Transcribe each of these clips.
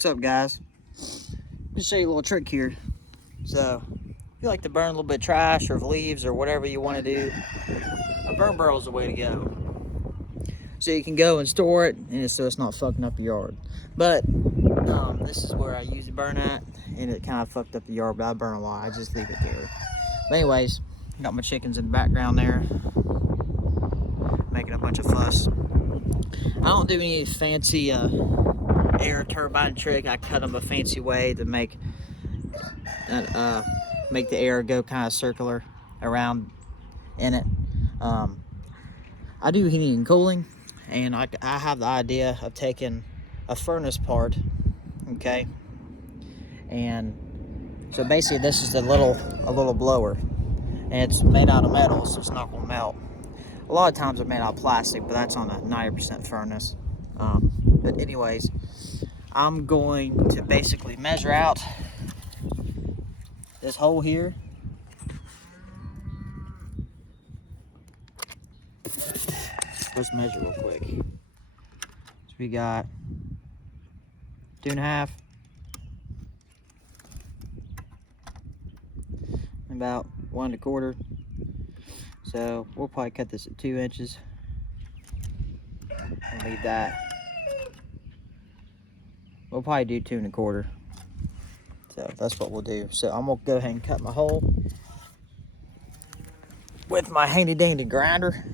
What's up, guys? Just show you a little trick here. So, if you like to burn a little bit of trash or leaves or whatever you want to do, a burn barrel is the way to go. So you can go and store it, and so it's not fucking up your yard. But this is where I usually burn at, and it kind of fucked up the yard, but I burn a lot. I just leave it there. But anyways, got my chickens in the background there, making a bunch of fuss. I don't do any fancy air turbine trick. I cut them a fancy way to make the air go kind of circular around in it. I do heating and cooling, and I have the idea of taking a furnace part, okay, and so basically this is a little blower, and it's made out of metal, so it's not gonna melt. A lot of times they're made out of plastic, but that's on a 90% furnace. But anyways, I'm going to basically measure out this hole here. Let's measure real quick. So we got 2.5, about 1 1/4. So we'll probably cut this at 2 inches and leave that. We'll probably do 2 1/4. So that's what we'll do. So I'm gonna go ahead and cut my hole with my handy dandy grinder,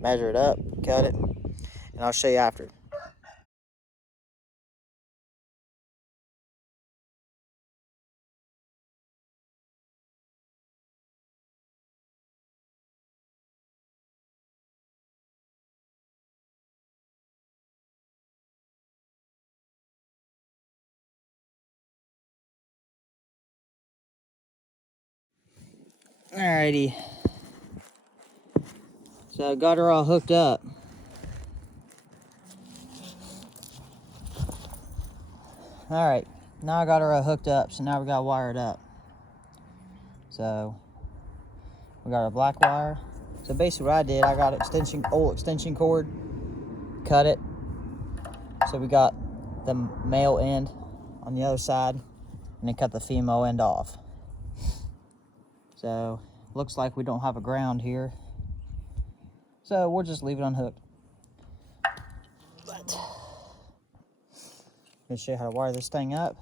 measure it up, cut it, and I'll show you after. Alrighty. So I got her all hooked up. Alright, now I got her all hooked up, so now we gotta wire it up. So we got our black wire. So basically what I did, I got old extension cord, cut it. So we got the male end on the other side, and then cut the female end off. So looks like we don't have a ground here, so we'll just leave it unhooked. But I'm gonna show you how to wire this thing up.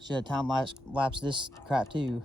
Should have time lapse this crap too.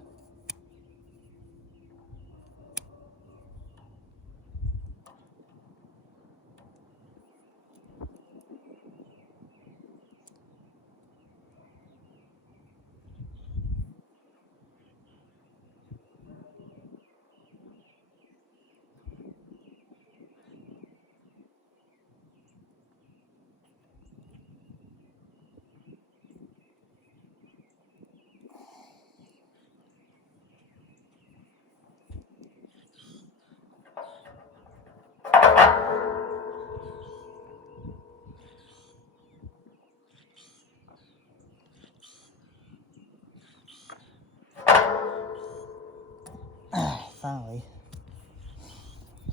Finally.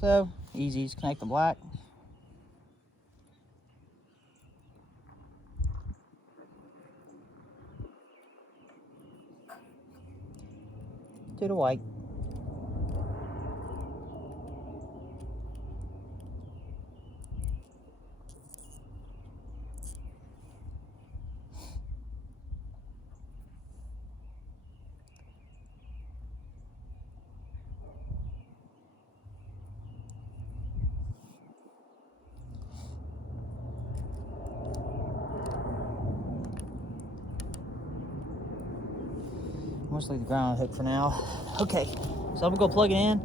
So easy, just connect the black. To the white. Let's leave the ground hook for now. Okay, so I'm gonna go plug it in.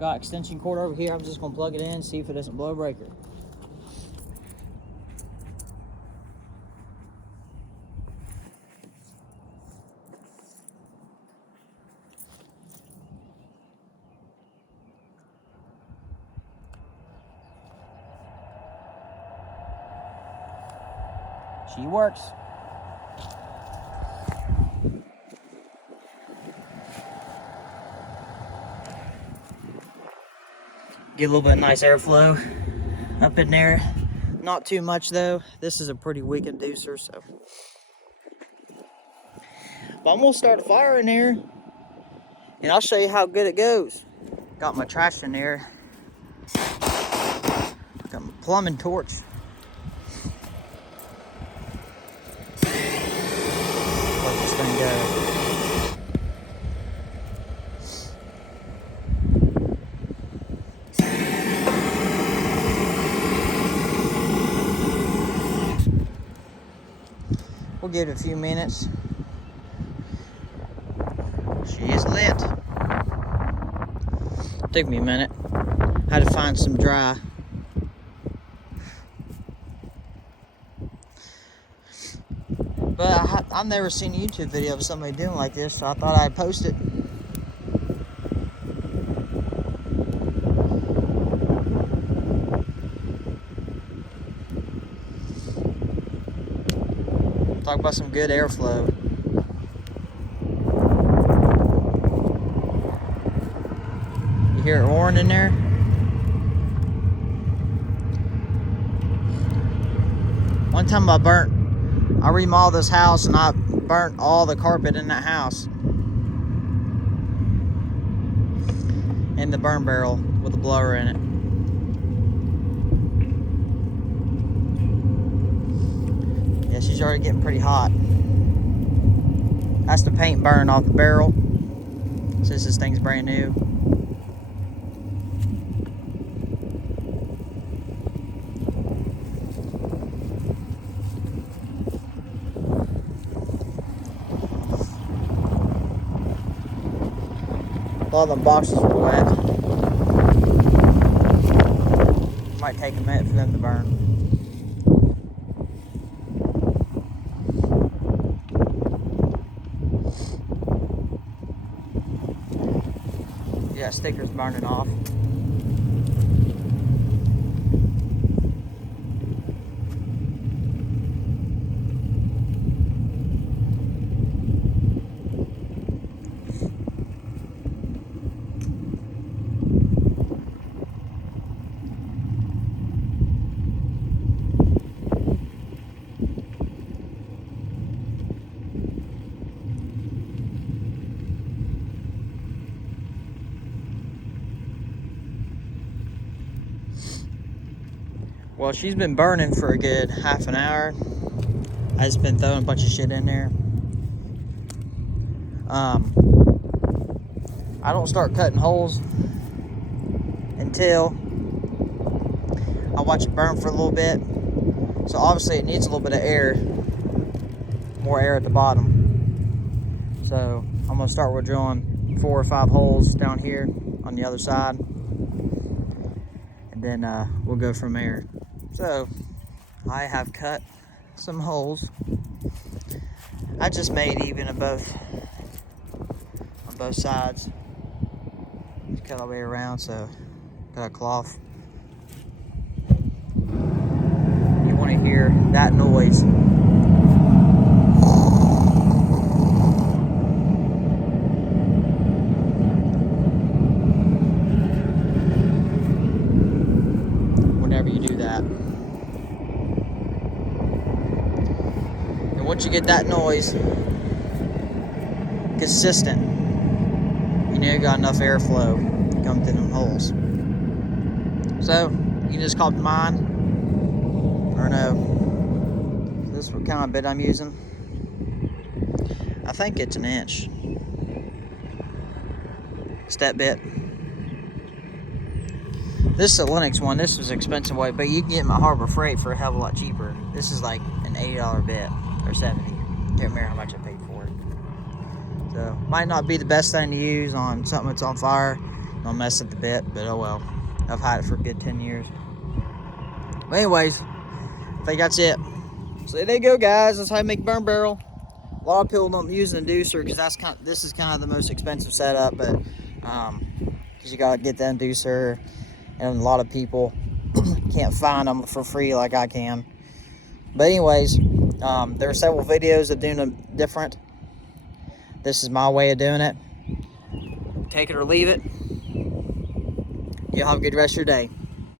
Got extension cord over here. I'm just gonna plug it in, see if it doesn't blow a breaker. She works. Get a little bit of nice airflow up in there. Not too much though. This is a pretty weak inducer, so. But I'm gonna start a fire in there and I'll show you how good it goes. Got my trash in there. Got my plumbing torch. Let this thing go. We'll give it a few minutes. She is lit. Took me a minute. Had to find some dry. But I've never seen a YouTube video of somebody doing like this, so I thought I'd post it. Talk about some good airflow. You hear it roaring in there? One time I remodeled this house and I burnt all the carpet in that house. In the burn barrel with a blower in it. Yeah, she's already getting pretty hot. That's the paint burn off the barrel, since this thing's brand new. A lot of the boxes were wet. Might take a minute for them to burn. Yeah, sticker's burning off. Well, she's been burning for a good half an hour. I just been throwing a bunch of shit in there. I don't start cutting holes until I watch it burn for a little bit. So obviously it needs a little bit of air, more air at the bottom. So I'm gonna start with drilling 4 or 5 holes down here on the other side, and then we'll go from there. So I have cut some holes. I just made even on both sides. Just cut all the way around, so got a cloth. You want to hear that noise. Whenever you do that. And once you get that noise consistent, you know you got enough airflow to come through them holes. So you can just call it mine, or no. This is what kind of bit I'm using. I think it's 1 inch. Step bit. This is a Linux one. This was expensive way, but you can get them at Harbor Freight for a hell of a lot cheaper. This is like an $80 bit or 70. Can't remember how much I paid for it. So might not be the best thing to use on something that's on fire. Don't mess up the bit, but oh well. I've had it for a good 10 years. But anyways, I think that's it. So there you go, guys. That's how you make a burn barrel. A lot of people don't use an inducer because this is kind of the most expensive setup, but because you gotta get the inducer, and a lot of people can't find them for free like I can. But anyways, There are several videos of doing it different. This is my way of doing it. Take it or leave it. You'll have a good rest of your day.